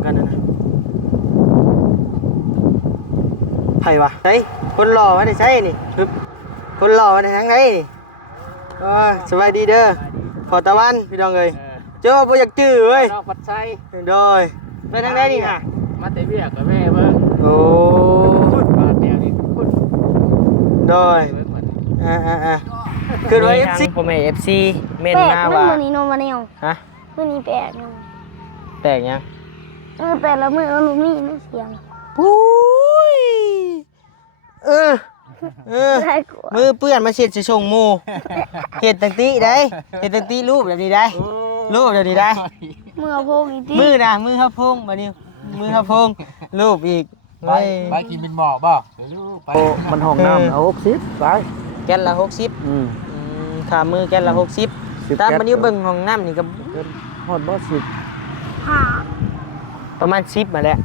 ยังกันนะไผวะใช่คนหล่อมาได้ใช่นี่ปึ๊บคนหล่อมาได้ทางไหนนี่สบายดีเด้อขอตะวันพี่น้องเอ้ยเจ้าบ่อยากจื้อเว้ยนอกปัดไส้โดยไปทางไหนนี่ค่ะมาแต่เวียกับแม่เบิ่งโอ้คุณมาแนวนี้คุณโดยคือว่า FC ผมเอฟซีเม่นมาว่ามือนี้นมมาแนวฮะมือนี้แปลกนมแตกยังแปลกแล้วมือเอาลูกนี่ไม่เสียงปุ้ยมือเปื้อนมาเช็ดสิส่งหมู่เฮ็ดตั้งติได้เฮ็ดตั้งติรูปแบบนี้ได้รูปแบบนี้ได้มือโพงอีกทีมือนะมือเฮาพงบัดนี้มือเฮาพงรูปอีกไปกินเป็นหมอกบ่ไปมันห้องน้ำเอา60ไปแกนละ60ค่ามือแกนละ60ตามบัดนี้เบิ่งห้องน้ำนี่ก็ฮอดบ่ประมาณ10มาแหละ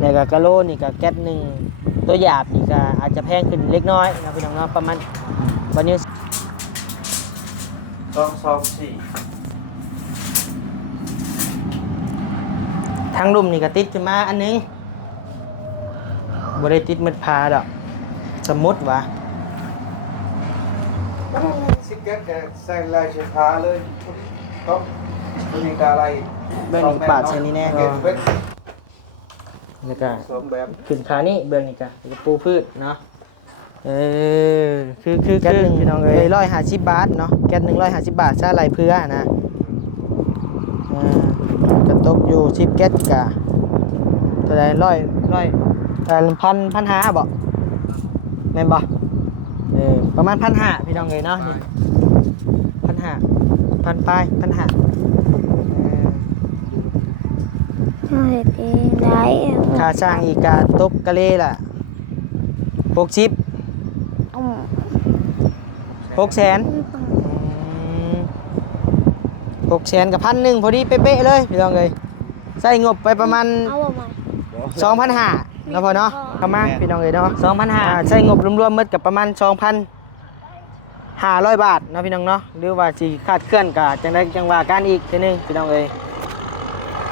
แล้วก็กะโลนี่ก็แก๊สหนึ่งตัวหยาบนี่ก็อาจจะแพงขึ้นเล็กน้อยนะพี่น้องเนาะประมาณวันนี้ทางลุ่มนี่ก็ติดขึ้นมาอันนึงบ่ได้ติดมัดพาดอกสมมุติว่าสิเก็ตแกใส่ลายเชือกเลยก็มีกาอะไรเบื้องนี้ปาดใส่นี่แน่แล้วก็ขึ้นขานี่เบื้องนี่ก็ปูพืชเนาะคือแก๊สหนึ่งพี่น้องเลย150 บาทเนาะแก๊ส150 บาทซะไหลเพื่อนะกระตกอยู่10แก๊สกะเท่าไหร่1,500บ่แม่นบ่ประมาณ1,500พี่น้องเลยเนาะนี่1,500 1,000 ปลาย 1,500ได้ค่าสร้างอีกกะตกกะเลล่ะ60 600,000 600,000กับ1,000พอดีเป๊ะๆเลยพี่น้องเอ้ยใส่งบไปประมาณ 2,500เนาะพอเนาะเข้ามาพี่น้องเอ้ยเนาะ 2,500ใส่งบรวมๆหมดกับประมาณ 2,500 บาทเนาะพี่น้องเนาะหรือว่าสิคาดเคลื่อนก็จังได๋จังว่ากันอีกทีนึงพี่น้องเอ้ย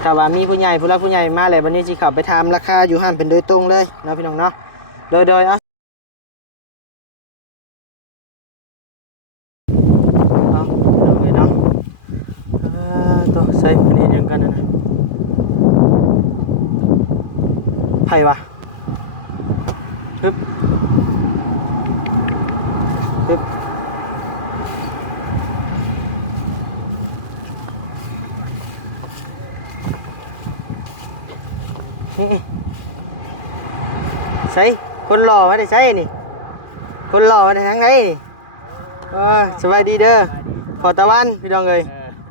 ถ้าว่ามีผู้ใหญ่ผู้รักผู้ใหญ่มาแล้ววันนี้สิเข้าไปถามราคาอยู่ห้านเป็นโดยตรงเลยเนาะพี่น้องเนาะโดยเอาพี่น้องเนาะตัวใส่คนนี้ยังกันนะไผวะฮึบใช่คนหล่อมาได้ใช่นี่คนหล่อมาได้ทางไหนนี่สบายดีเด้อขอตะวันพี่น้องเอ้ย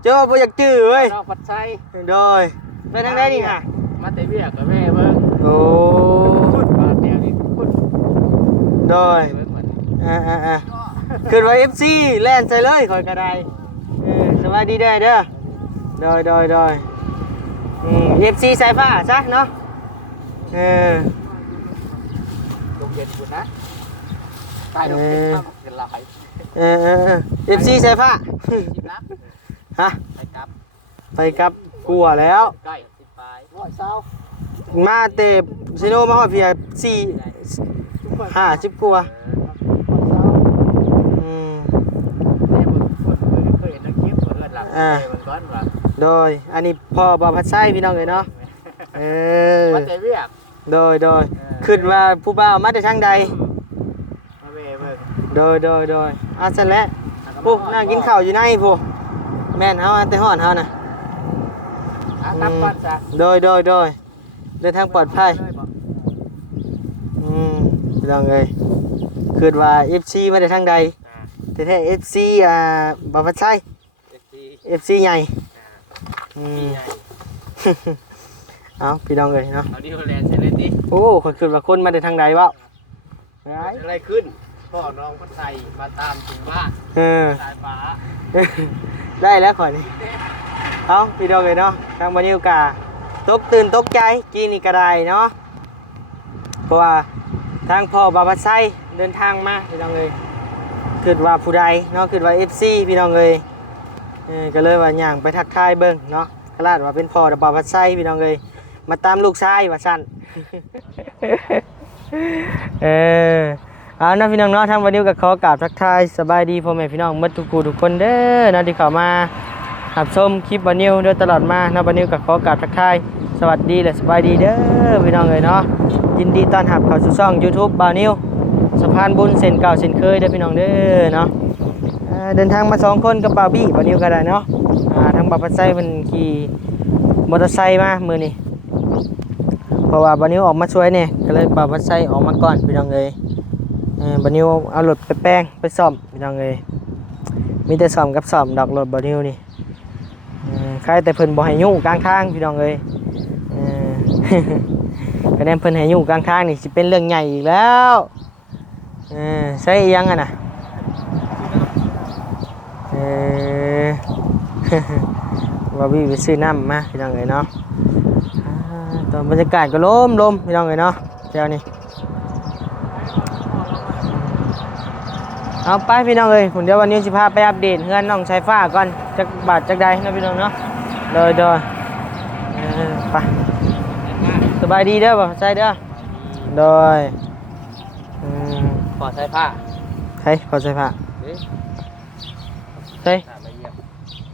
เจ้าบ่อยากจื้อเว้ยนอกปัดไส้โดยไปทางไหนนี่ค่ะมาแต่เวียกับแม่เบิ่งโอ้คุณมาแนวนี้คุณโดยขึ้นว่า FC แล่นใส่เลยคอยกระไดสบายดีเด้อโดยFC สายฟ้าซะเนาะลงเย็นคุณนะใต้ลงเย็นครับเป็นลายFC สายฟ้าฮะไปกับกลัวแล้วใกล้10ปลาย120มาเตะซิโนมาฮอดเพีย50กว่าโดยอันนี้พ่อบาพัดไส้พี่น้องเลยเนาะมาแต่เวียกโดยขึ้นว่าผู้บ่าวมาแต่ทางใดโดยอาเสร็จแล้วพวกนั่งกินข้าวอยู่ในพวกแม่นเฮาแต่ฮ้อนเฮานะโดยเดินทางปลอดภัยพี่น้องเลยขึ้นว่า FC มาแต่ทางใดแท้ๆ FC บาพัดไส้ FC ใหญ่เอาพี่น้องเลยเนาะเอาดิเขาแลนเซเลติโอ้คนขึ้นว่าคนมาแต่ทางใดวะอะไรขึ้นพ่อน้องพัดไส้มาตามถึงบ้านสายฟ้าได้แล้วก่อนนี่เอาพี่น้องเลยเนาะทางบรรยากาศตกตื่นตกใจกินนี่ก็ได้เนาะเพราะว่าทางพ่อบาพัดไส้เดินทางมาพี่น้องเลยขึ้นว่าผู้ใดเนาะขึ้นว่า FC พี่น้องเลยก็เลยว่าย่างไปทักทายเบิ่งเนาะ ราชว่าเป็นพ่อบ่าวพัดไส้พี่น้องเอ้ยมาตามลูกชายว่าซั่น เอานะพี่น้องเนาะทางวันนี้ก็ขอกราบทักทายสบายดีพ่อแม่พี่น้องหมดทุกผู้ทุกคนเด้อนะที่เข้ามารับชมคลิปวันนี้โดยตลอดมานะวันนี้ก็ขอกราบทักทายสวัสดีและสบายดีเด้อพี่น้องเอ้ยเนาะยินดีต้อนรับเข้าสู่ช่อง YouTube บ่าวนิวสะพานบุญเส้นเก่าเส้นเคยเด้อพี่น้องเด้อเนาะเดินทางมา2คนกับบ่าวบี้บ่าวนิวก็ได้เนาะทางบ่าวพัดไส้เพิ่นขี่มอเตอร์ไซค์มามื้อนี้เพราะว่าบ่าวนิวออกมาช่วยเนี่ยก็เลยบ่าวพัดไส้ออกมาก่อนพี่น้องเอ้ยบ่าวนิวเอารถไปแปลงไปซ่อมพี่น้องเอ้ยมีแต่ซ่อมกับซ่อมดอกรถบ่าวนิวนี่ใครแต่เพิ่นบ่ให้ยุ่งกลางทางพี่น้องเอ้ยคะแนนเพิ่นให้ยุ่งกลางทางนี่สิเป็นเรื่องใหญ่อีกแล้วใช่ยังอ่ะน่ะว่าวิไปซื้อน้ำมาพี่น้องเอ้ยเนาะตอนบรรยากาศก็ลมพี่น้องเอ้ยเนาะเจ้านี่เอาไปพี่น้องเอ้ยผมเดี๋ยววันนี้สิพาไปอัปเดตเฮือนน้องชายฟ้าก่อนจักบาทจักใดนะพี่น้องเนาะโดยไปสบายดีเด้อบ่ใช่เด้อโดยพอใส่ผ้า ใช่พอใส่ผ้าใช่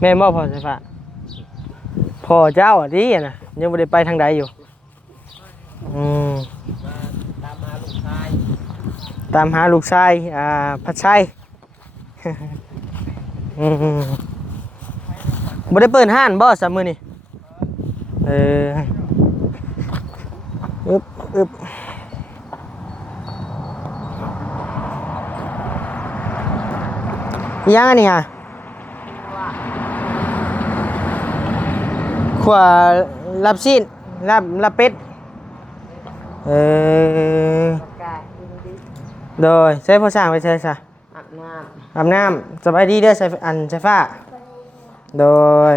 แม่บ่พอใส่ผ้าพ่อเจ้าอ่ะดิน่ะยังบ่ได้ไปทางใดอยู่ตามหาลูกชาย ตามหาลูกชายพัดชัยบ่ได้เปิดห้านบ่ซะมื้อนี้อึบยังอันนี้ฮะขวาลับซีนลับเป็ดโดยใช้พอสร้างไปใช้ซะอาบน้ำสบายดีเด้อใช้ฟ้าโดย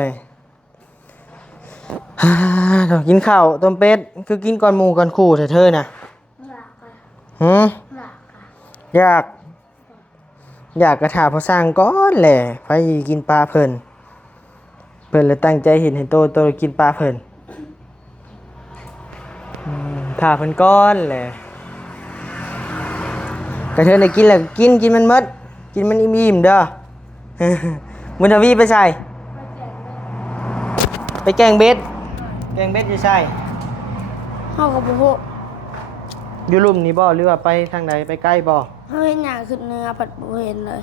กินข้าวต้มเป็ดคือกินก่อนหมูก่อนคู่เธอน่ะอยากกระถาพอสร้างก้อนแหละไปกินปลาเพิ่นเลยตั้งใจเห็นโตกินปลาเพิ่นถาเพิ่นก้อนแหละกระเทยได้กินแล้วกินมันหมดกินมันอิ่มๆเด้อมุนทวีไปใส่ไปแกงเบ็ดอยู่ใช่ เฮาก็บ่ฮู้ อยู่ลุ่มนี่บ่หรือว่าไปทางใดไปใกล้บ่ เฮาเห็นหยังขึ้นเหนือผัดบ่เห็นเลย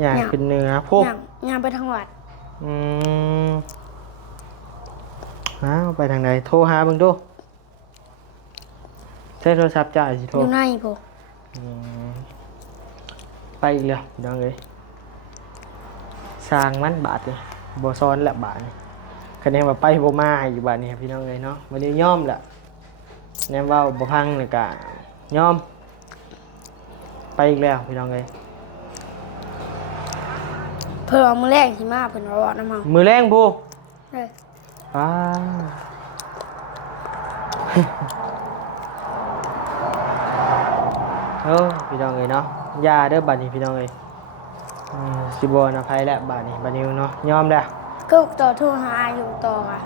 อยากขึ้นเหนือพวก ย่างไปทางวัด ไปทางใดโทรหาเบิ่งดูใช้โทรศัพท์จ่ายสิโทร อยู่ในพวก ไปอีกแล้วพี่น้องเอ้ยสร้างมันบาทนี่บ่ซ้อนละบาทนี่คะแนนว่าไปบ่มาอยู่บาทนี่พี่น้องเอ้ยเนาะวันนี้ยอมละแนมว่าบ่พังนี่ก็ยอมไปอีกแล้วพี่น้องเอ้ย เพิ่นว่ามื้อแรกสิมาเพิ่นว่าน้ำเฮา มือแรงผู้ เด้อ พี่น้องเอ้ยเนาะยาเด้อบัดนี้พี่น้องเอ้ยสิบ่อภัยแล้วบัดนี้บัดนี้เนาะยอมแล้ว ก็ต่อโทรหาอยู่ต่อค่ะ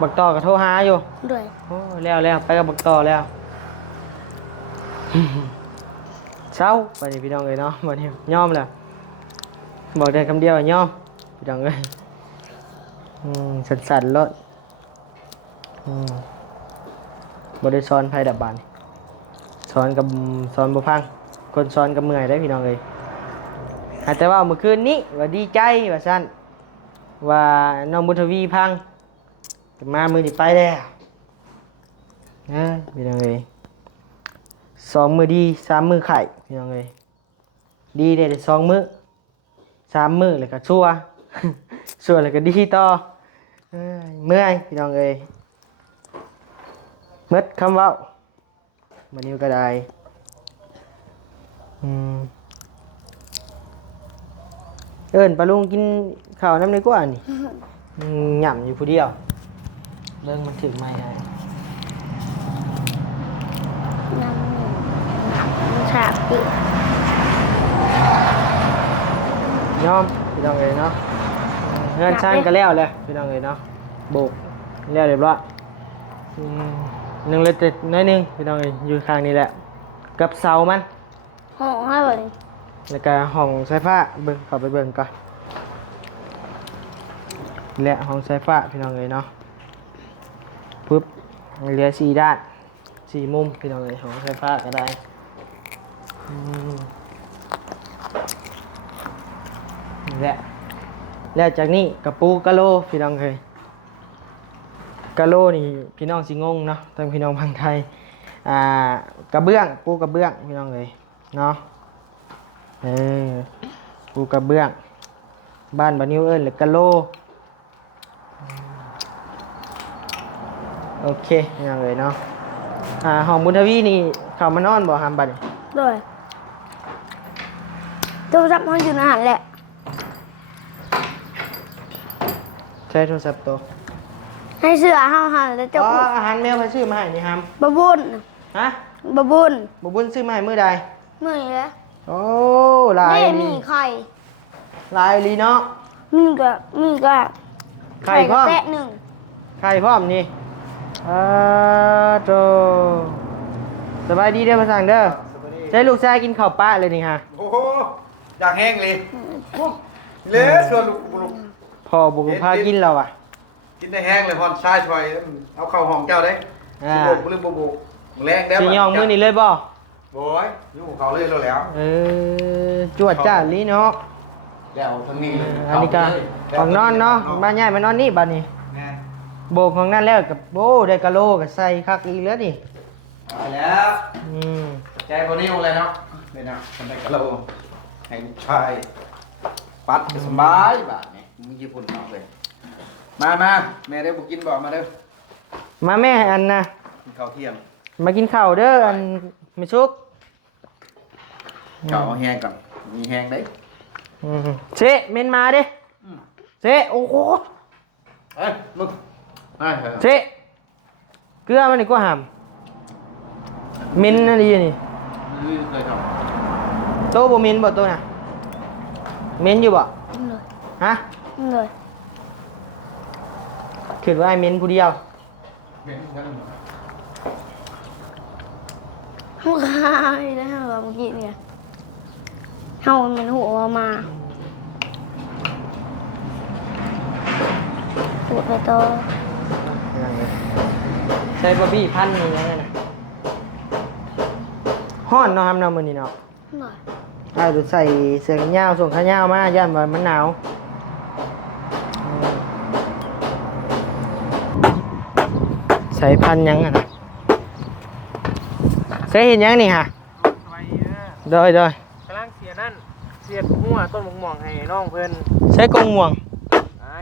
บักต่อก็โทรหาอยู่ ด้วย โอ้แล้วไปกับบักต่อแล้ว เช้าบัดนี้พี่น้องเอ้ยเนาะบัดนี้ยอมแล้วบอกได้คำเดียวว่ายอมพี่น้องเอ้ยสั่นๆรถบ่ได้สอนไผดับบานสอนบ่พังคนสอนกับเมื่อยได้พี่น้องเอ้ยแต่ว่าเมื่อคืนนี้ว่าดีใจว่าซั่นว่าน้องบุญทวีพังมามื้อนี้ไปแล้วพี่น้องเอ้ย2มื้อดี3มื้อไข่พี่น้องเอ้ยดีได้2มื้อ3มื้อแล้วก็ชั่ว ชั่วแล้วก็ดีต่อเมื่อยพี่น้องเอ้ยหมดคำเว้ามื้อนี้ก็ได้เอิ้นปลาลุงกินข้าวน้ำในกว่านี่หย่ำอยู่ผู้เดียวเรื่องมันถึงไม่ได้ น้ำฉากปิ ยอมพี่น้องเอ้ยเนาะเงินช่างก็แล้วเลยพี่น้องเอ้ยเนาะ โบกแล้วเรียบร้อยหนึ่งเลยติดน้อยหนึงพี่น้องเอ้ยอยู่ข้างนี้แหละกับเสามัน ห้องให้เลย แล้วก็ห้องไฟฟ้าเบิ่งเข้าไปเบิ่งก่อนและห้องไฟฟ้าพี่น้องเอ้ยเนาะปึ๊บเหลือ4ด้าน4มุมพี่น้องเอ้ยห้องไฟฟ้าก็ได้นี่แหละแล้วจากนี้กระปูกะโลพี่น้องเอ้ยกะโลนี่พี่น้องสิงงเนาะทางพี่น้องพังไทยกระเบื้องปูกระเบื้องพี่น้องเอ้ยเนาะปูกระเบื้องบ้านบานิวเอิญหรือกะโลโอเคอย่างเลยเนาะห้องบุญทวีนี่เข้ามานอนบ่ฮัมบัดนี่ ด้วยโทรศัพท์มันอยู่ในหันแหละ ใช้โทรศัพท์ตัว ให้เสื้อห้าหันแล้วเจ้า อาหารแมวมาซื้อมาให้นี่ฮัม บะบุญ ฮะ บะบุญ บ่บุญซื้อมาให้มื้อใด มือนี้แหละ โอ้ลาย นี่มีไข่ ลายลีเนาะ มีก็ ไข่พร้อม แตะหนึ่ง ไข่พร้อมนี่โตสบายดีเด้อพ่อสั่งเด้อใช้ลูกชายกินข้าวปลาเลยนี่ฮะ โอ้โหอยากแห้งเลยเละชวนลูก พ่อบุกพากินเราอ่ะ กินได้แห้งเลยพอนชายชอยเอาเข้าห้องเจ้าได้สิบกหรือบุกแรงได้ สิยองมื้อนี้เลยบ่ โอ้ยอยู่ของเขาเลยแล้ว จวดจ้าลีเนาะ แล้วทั้งนี้เลย อันนี้ก็ของนอนเนาะบ้านใหญ่มานอนนี่บัดนี้ แน่ โบกของนั่นแล้วกับโบได้กะโลกับใส่คักอีกแล้วนี่ ไปแล้ว ใจบนนี้เลยเนาะนี่นะทำไมกะโลแห่งชายปัดก็สบายแบบนี้มึงญี่ปุ่นเอาเลยมาแม่ได้บุกินบอกมาเด้อ มาแม่อันนะ กินข้าวเที่ยง มากินข้าวเด้ออันไม่ชุก ข้าวแห้งก่อนมีแห้งได้ เซเมนมาดิเซโอ้โห เอ้ยมึง เซเกลือมันนี่ก็หามเมนนั่นดีนี่ เคยท โตบ่เมนบ่โตน่ะเมนอยู่บ่ เลย ฮะ เลย คิดว่าไอ้เมนผู้เดียว หัวข้าได้เหรอเมื่อกี้เนี่ยเฮามันหัวมาปวดไปโต ใส่บะบี้พันนี่ยังไงนะฮ้อนเนาะครับเนาะมื้อนี้เนาะ หน่อย อ้ายดูใส่เสื้อกันยาวส่งขายาวมาย่านว่ามันหนาวใส่พันยังอ่ะนะเคยเห็นยังนี่ฮะ สบายดีเด้อ โดย กำลังเสียนั่นเสียดหัวต้นมะม่วงให้น้องเพิ่น ใช้กงม่วง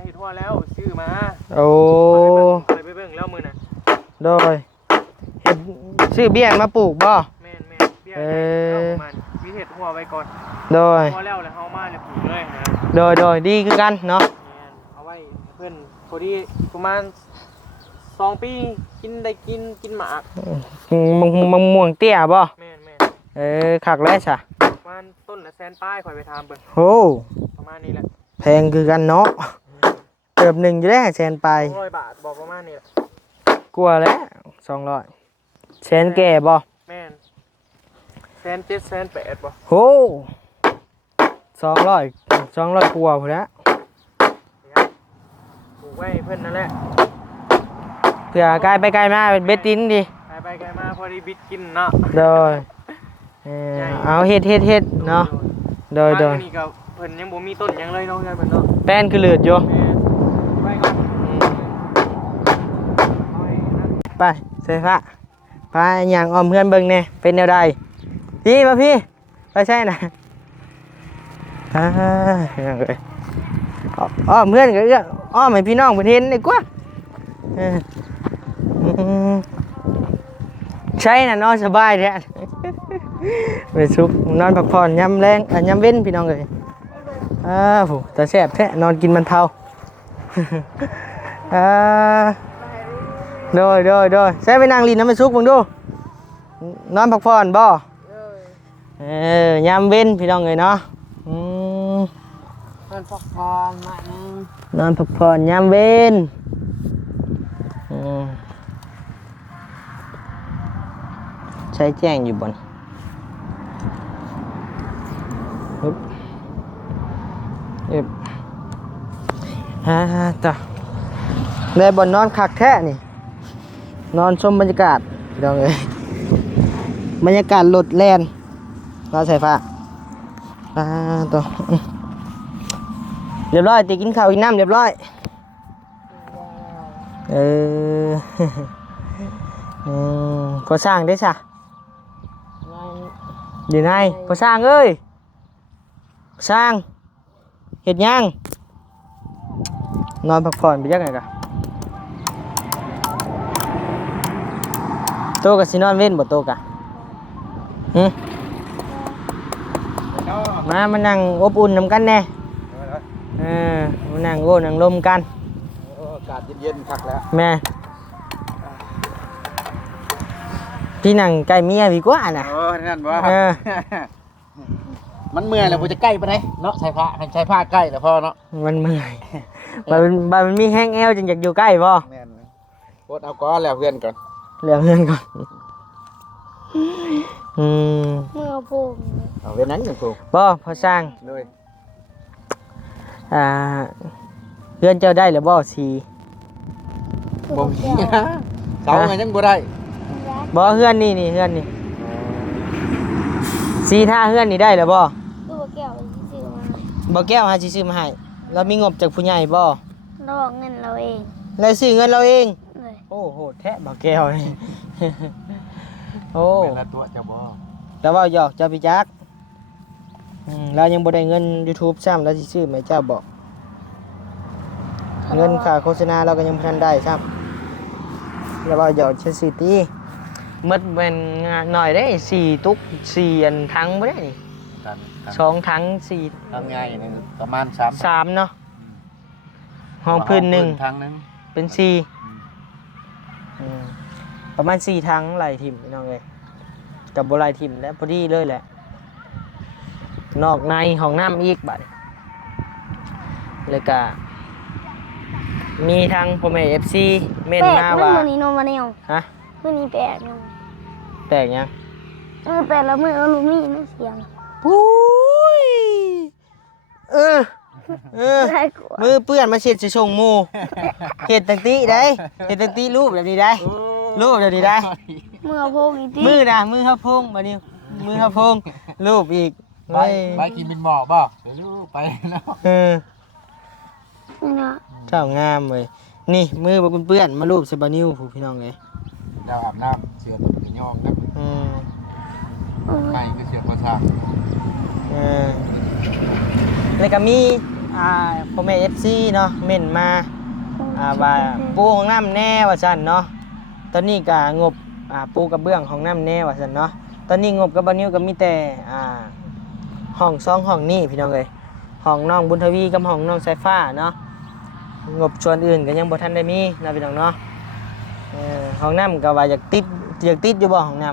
เห็ดหัวแล้วซื้อมา โอ้ ไปเบิ่งแล้วมื้อน่ะ โดยเห็ดซื้อเบี้ยมาปลูกบ่ แม่นเบี้ยแล้วมันมีเห็ดหัวไว้ก่อน โดย หัวแล้วเฮามาเลยปลูกเลยนะ โดยดีคือกันเนาะ แม่นเอาไว้เพิ่นพอดีประมาณ2 ปีกินได้กินหมาก มะม่วงเตี้ยบ่ แม่น คักแล้วจ้ะ ประมาณต้นละแสนป้ายข่อยไปถามเบิ่ง โอ้ ประมาณนี้แหละ แพงคือกันเนาะเกือบ1อยู่แล้วแสนไป 200 บาทบอกประมาณนี้แหละ กลัวแล้ว200แสนแก่บ่ แม่น1,700 1,800บ่ โห200กว่าพุ่นแล้ว ปลูกไว้ให้เพิ่นนั่นแหละ เผื่อไกลไปไกลมาเป็นเบ็ดตินดิ ไปไกลมาพอดีบิดกินเนาะ โดยเอาเฮ็ดเนาะโดย ทางนี้ก็เพิ่นยังบ่มีต้นหยังเลยเนาะเพิ่นเนาะ แป้นคือเลือดอยู่ แม่ไว้ก่อน ไปเสร็จละไปอย่างอ้อมเพื่อนเบิ่งแน่เป็นแนวใดพี่มาพี่ไปใช่นะอย่างเลยอ้อมเพื่อนก็เอื้ออ้อมให้พี่น้องเพิ่นเห็นดีกว่าใช่น่ะนอนสบายแท้ไปซุกนอนพักผ่อนยามแรงยามเว้นพี่น้องเอ้ยผู้ตาแซ่บแท้นอนกินมันเท่าโดยใช้ไปนั่งลินน้ำมันซุกมึงดูนอนพักผ่อนบ่ยามเว้นพี่น้องเอ้ยเนาะเพิ่นพักผ่อนมานึง นอนพักผ่อนยามเว้น ใช้แจ้งอยู่บนอึ๊บอึ๊บต่อได้บนนอนคักแท้นี่นอนชมบรรยากาศพี่น้องเอ้ยบรรยากาศรถแล่นเราใส่ฟ้าต่อเรียบร้อยตีกินข้าวกินน้ำเรียบร้อยพอสร้างได้ซะอยู่ไหนพอสร้างเอ้ยสร้างเห็ดย่างนอนพักผ่อนไปยักไงกะโตกับสินอนเว้นบ่โตกะมานั่งอบอุ่นนำกันแน่มานั่งโอ้นั่งลมกันอากาศเย็นๆคักแล้วแม่พี่นั่งใกล้เมียดีกว่าน่ะนั่นบ่มันเมื่อยแล้วบ่จะใกล้ปานใดเนาะใช้ผ้าใกล้แล้วพอเนาะมันเมื่อยมันมีแห้งแอวจึงอยากอยู่ใกล้บ่แม่นโพดเอาก้อนแล้วเพื่อนก่อนแล้วเพื่อนก่อนเมื่อพูดเอาเว้นนั้นจังพูดบ่พอสร้างเลยเพื่อนเจ้าได้หรือบ่สีบ่มีนะเสาไงยังบ่ได้บ่เพื่อนนี่เพื่อนนี่สีท่าเพื่อนนี่ได้หรือบ่ตัวแก้วซื้อมาบ่แก้วหาสิซื้อมาให้เรามีงบจากผู้ใหญ่บ่เราบอกเงินเราเองแล้วซื้อเงินเราเองโอ้โหแท้บ่แก้วนี่โอ้เป็นละตัวเจ้าบ่แต่ว่าหยอกเจ้าพี่จักเรายังบ่ได้เงิน YouTube ซ้ำแล้วสิซื้อไหมเจ้าบอกเงินค่าโฆษณาเราก็ยังบ่ทันได้ซ้ำแล้วว่าหยอกเชสิตี้มัดเป็นหน่อยได้4ตุ๊ก4อันทั้งบ่ได้นี่2ทั้ง4ทั้งไงนึงประมาณ3เนาะห้องพื้น1ทั้งนึงเป็น4ประมาณ4ทั้งไหลทิ่มพี่น้องเอ้ยกับบ่ไหลทิ่มแล้วพอดีเลยแหละนอกในห้องน้ำอีกบัดแล้วก็มีทางพ่อแม่ FC เม่นมาว่ามื้อนี้โนมาแนวฮะมื้อนี้แปลกเนาะแปลกยังแปลกแล้วมื้อเอาลูกนี่มันเสียงปุ้ยมือเปื้อนมาเช็ดสิส่งหมู่เฮ็ดตั้งติได้เฮ็ดตั้งติรูปแบบนี้ได้รูปแบบนี้ได้มือพงอีกทีมือนะมือครับพงบัดนี้มือครับพงรูปอีกไปกินเป็นหมอกบ่ไปลูกไปแล้วนะเจ้างามเลยนี่มือบ่เปื้อนมารูปใส่บานิ้วผู้พี่น้องเอ้ยดาวอาบน้ำเสือตัวเป็นย่องนะไม่ก็เสือภาษาแล้วก็มีพ่อแม่ FC เนาะเม่นมาว่าปูของน้ำแน่ว่าซั่นเนาะตอนนี้ก็งบปูกระเบื้องของน้ำแน่ว่าซั่นเนาะตอนนี้งบกับบานิ้วก็มีแต่ห้อง2ห้องนี้พี่น้องเอ้ยห้องน้องบุญทวีกับห้องน้องสายฟ้าเนาะงบส่วนอื่นก็ยังบ่ทันได้มีนะพี่น้องเนาะห้องน้ำก็ว่าอยากติดอยู่บ่ห้องน้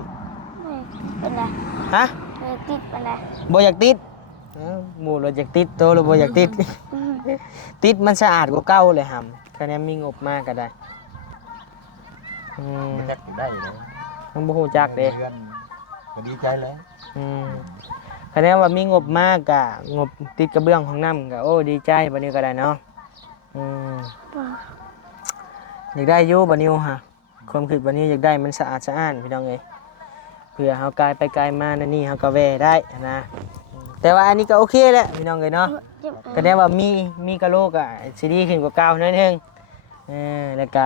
ำเป็นไรฮะติดเป็นไรบ่อยากติดหมู่เราอยากติดโตเราบ่อยากติดติดมันสะอาดกว่าเก่าเลยหำคะแนนมีงบมากก็ได้มันจักได้เลยมันบ่ฮู้จักเด้ก็ดีใจแล้วคะแนนว่ามีงบมากกะงบติดกระเบื้องของน้ำกะโอ้ดีใจบัดนี้ก็ได้เนาะอยากได้อยู่บัดนี้ฮะความคิดบัดนี้อยากได้มันสะอาดสะอ้านพี่น้องเอ้ยเพื่อเฮากายไปไกลมานั่นนี่เฮาก็แวได้นะแต่ว่าอันนี้ก็โอเคแหละพี่น้องเอ้ยเนาะก็ได้ว่ามีกะโหลกอ่ะสิดีขึ้นกว่าเก่าหน่อยนึงแล้วก็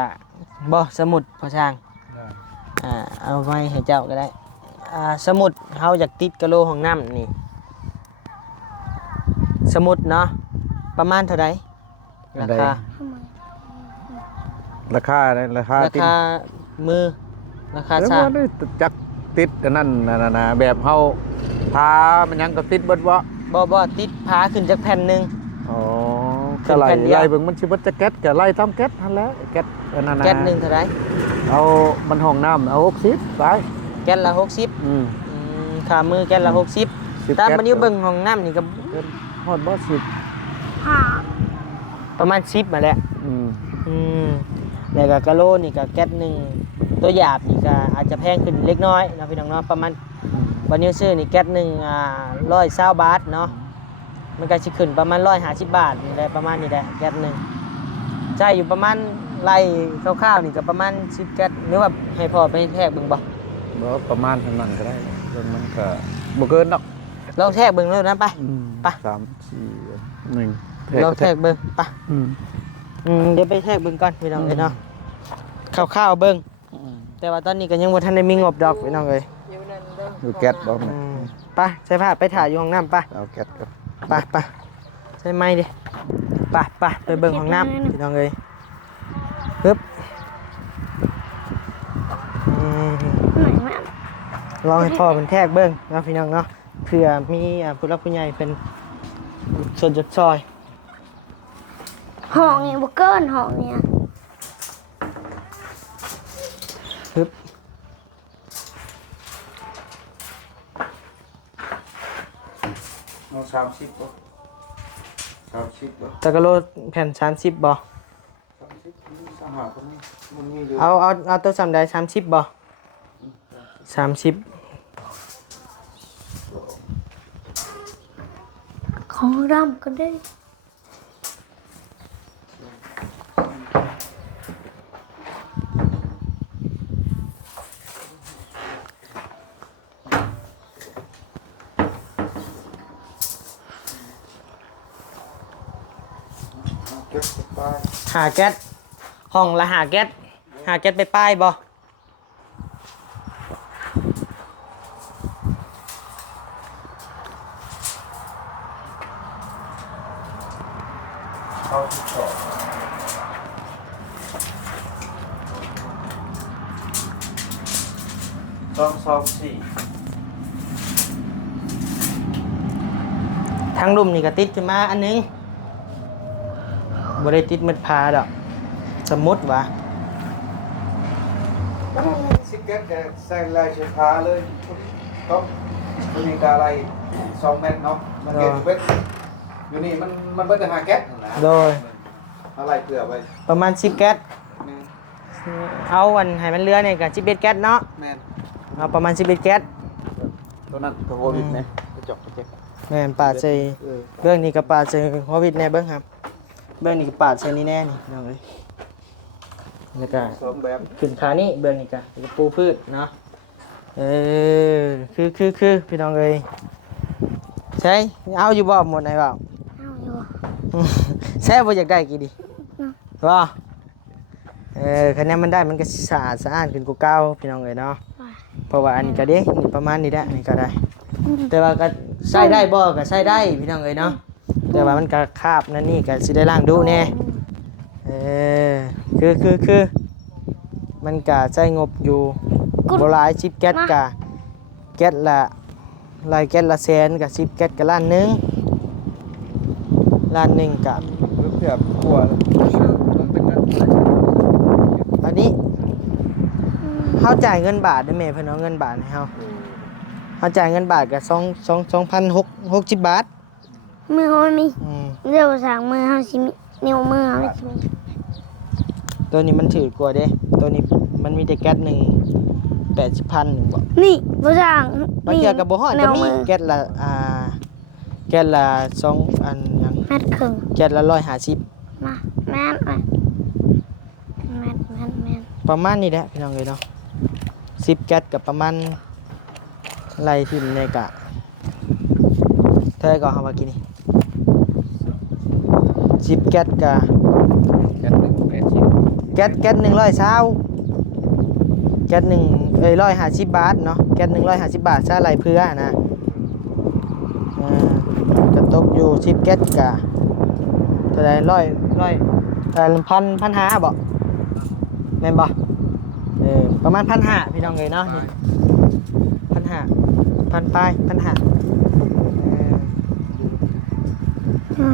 บ่สมุดพอช่างเอาไว้ให้เจ้าก็ได้สมุดเฮาอยากติดกะโหลของน้ำนี่สมุดเนาะประมาณเท่าไหร่ราคามือราคาช่างจักติดอันนั้นน่ะแบบเฮาพามันยังก็ติดเบิดบ่ติดพาขึ้นจากแผ่นนึงอ๋อก็ไล่เบิ่งมันสิบ่จะแก๊สก็ไล่ตามแก๊สนั่นแหละแก๊สอันนั้นแก๊สนึงเท่าไหร่เอามันห้องน้ำเอา60ไปแก๊สละ60ค่ามือแก๊สละ60ตามบัดนี้เบิ่งห้องน้ำนี่ก็ฮอดบ่ประมาณ10มาแล้วแล้วก็กะโหลนี่ก็แก๊สนึงโต ตัวหยาบนี่ก็อาจจะแพงขึ้นเล็กน้อยเนาะพี่น้องเนาะประมาณวันนี้ซื้อนี่แก๊สหนึ่ง120 บาทเนาะมันก็สิขึ้นประมาณ150 บาทนี่แหละประมาณนี้แหละแก๊สหนึ่งใช่อยู่ประมาณไล่คร่าวๆนี่ก็ประมาณ10 แก๊สหรือว่าให้พ่อไปแทกเบิ่งบ่ บ่ประมาณเท่านั้นก็ได้เรื่องมันก็บ่เกินดอก ลองแทกเบิ่งเลยนะไป ไป 3 4 1 ลองแทกเบิ่งไปเดี๋ยวไปแทกเบิ่งก่อนพี่น้องเอ้ยเนาะคร่าวๆเบิ่งแต่ว่าตอนนี้ก็ยังบ่ทันได้มีงบดอกพี่น้องเอ้ย ดูแก๊สบ่ ไปใส่ผ้าไปถ่ายอยู่ห้องน้ำไป เอาแก๊สก็ ไปใส่ไม้ดิไปเบิ่งห้องน้ำพี่น้องเอ้ยปึ๊บ ไหนแม่ ลองให้พ่อเป็นแทกเบิ่งเนาะพี่น้องเนาะเผื่อมีผู้รักผู้ใหญ่เป็นส่วนจุดซอย ห้องนี่บ่เกินห้องเนี่ย ปึ๊บ เอา30บ่30บ่ ตะกะโลแผ่น30บ่ 30 35คนนี้มันมีอยู่ เอาตัวสามได้30บ่30 ของดำก็ได้ เก็บไป หาแก๊สห้องละหาแก๊สไปป้ายบ่ เข้าที่ต่อ224 ทางลุ่มนี่ก็ติดขึ้นมาอันนึงบ่ได้ติดมัดพาดอกสมมุติว่า สิแก๊สก็ใส่ลายเชือกเลยก็มีกาอะไร2เมตรเนาะมันเก็บเวทอยู่นี่มันเบิดแต่5แก๊สนั่นนะ โดย อะไรเผื่อไว้ ประมาณ10 แก๊ส แม่น เอาวันให้มันเหลือเนี่ยก็11 แก๊สเนาะ แม่น เอาประมาณ11 แก๊ส ตัวนั้นตัวโควิดนะกระจกกระเจ็บ แม่นปาดใส่ เออ เรื่องนี้ก็ปาดใส่โควิดแน่เบิ่งครับเบิ่งนี่ก็ปาดใส่นี่แน่นี่น้องเอ้ยแล้วก็ สองแบบ ขึ้นขานี่เบิ่งนี่ก็แล้วก็ปูพืชเนาะคือพี่น้องเอ้ยใช่เอาอยู่บ่หมดไหนเปล่า เอาอยู่ แซ่บบ่อยากได้กี่ดิว่าคะแนนมันได้มันก็สะอาดสะอ้านขึ้นกว่าเก่าพี่น้องเอ้ยเนาะเพราะว่าอันนี้ก็เด้นี่ประมาณนี้แหละอันนี้ก็ได้ แต่ว่าก็ใช้ได้บ่ก็ใช้ได้พี่น้องเอ้ยเนาะแต่ว่ามันก็คราบนั่นนี่ก็สิได้ล้างดูแน่คือมันก็ใช้งบอยู่บ่หลาย10 แก๊สก็แก๊สละแก๊สละแสนก็10 แก๊สก็ล้านหนึงก็ เผื่อกลัวมันเป็นเงิน อันนี้เฮาจ่ายเงินบาทได้แม่เพิ่นเอาเงินบาทให้เฮาจ่ายเงินบาทก็2,660 บาท มือมันมี อืม เดี๋ยวสั่งมือเฮาสิมีนิ้วมือเฮาสิมี ตัวนี้มันถือกว่าเด้ตัวนี้มันมีแต่แก๊สหนึ่ง80,000หนึ่งบ่ นี่บ่สั่ง บางเทื่อก็บ่ฮอดก็มีแก๊สละแก๊สละ2อันหยัง แม่นครึ่ง แก๊สละ150 มาแม่นแม่น ประมาณนี้แหละพี่น้องเอ้ยเนาะ10 แก๊สก็ประมาณไล่ทิ่มในกะเท่าไหร่ก็เฮาว่ากินนี่10 แก๊สก็ แก๊ส180 แก๊ส120แก๊ส150 บาทเนาะแก๊ส150 บาทซะไหลเพื่อนะก็ตกอยู่10 แก๊สก็เท่าไหร่1,500บ่แม่นบ่ประมาณ 1,500 พี่น้องเอ้ยเนาะนี่ 1,500 1,000 ปลาย 1,500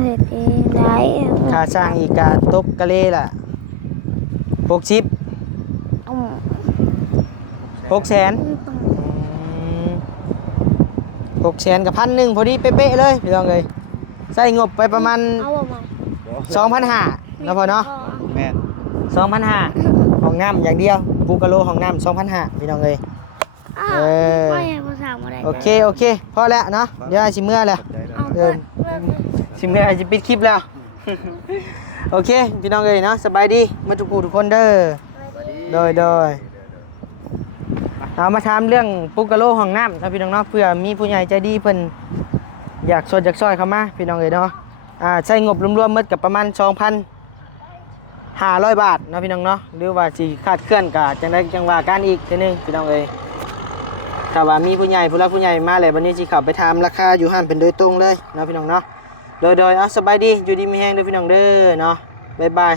เฮ็ดเองได้ ค่าสร้างอีกก็ตกกะเลล่ะ60 อืม 600,000 600,000กับ1,000พอดีเป๊ะๆเลยพี่น้องเอ้ยใช้งบไปประมาณ เอาบ่มา 2,500เนาะพ่อเนาะ แม่น 2,500ห้องน้ำอย่างเดียวปู ปูกะโลห้องน้ำ2,500พี่น้องเอ้ย อ้า เออ ไม่ให้ภาษาอะไร โอเคพอแล้วเนาะเดี๋ยวไอ้สิเมื่อแล้ว เอา เอ เพื่ อ อนเพื่อน สิเมื่อไอ้สิปิดคลิปแล้ว โอเคพี่น้องเอ้ยเนาะสบายดีมาทุกผู้ทุกคนเด้อโดยเอามาถามเรื่องปูกะโลห้องน้ำครับพี่น้องเนาะเพื่อมีผู้ใหญ่ใจดีเพิ่นอยากอยากซอยเข้ามาพี่น้องเอ้ยเนาะใช้งบรวมๆหมดกับประมาณ 2,500 บาทเนาะพี่น้องเนาะหรือว่าสิคาดเคลื่อนก็จังได๋จังว่ากันอีกทีนึงพี่น้องเอ้ยถ้าว่ามีผู้ใหญ่ผู้รักผู้ใหญ่มาแล้วบัดนี้สิเข้าไปถามราคาอยู่ห้านเป็นโดยตรงเลยเนาะพี่น้องเนาะโดยเอาสบายดีอยู่ดีมีแฮงเด้อพี่น้องเด้อเนาะบ๊ายบาย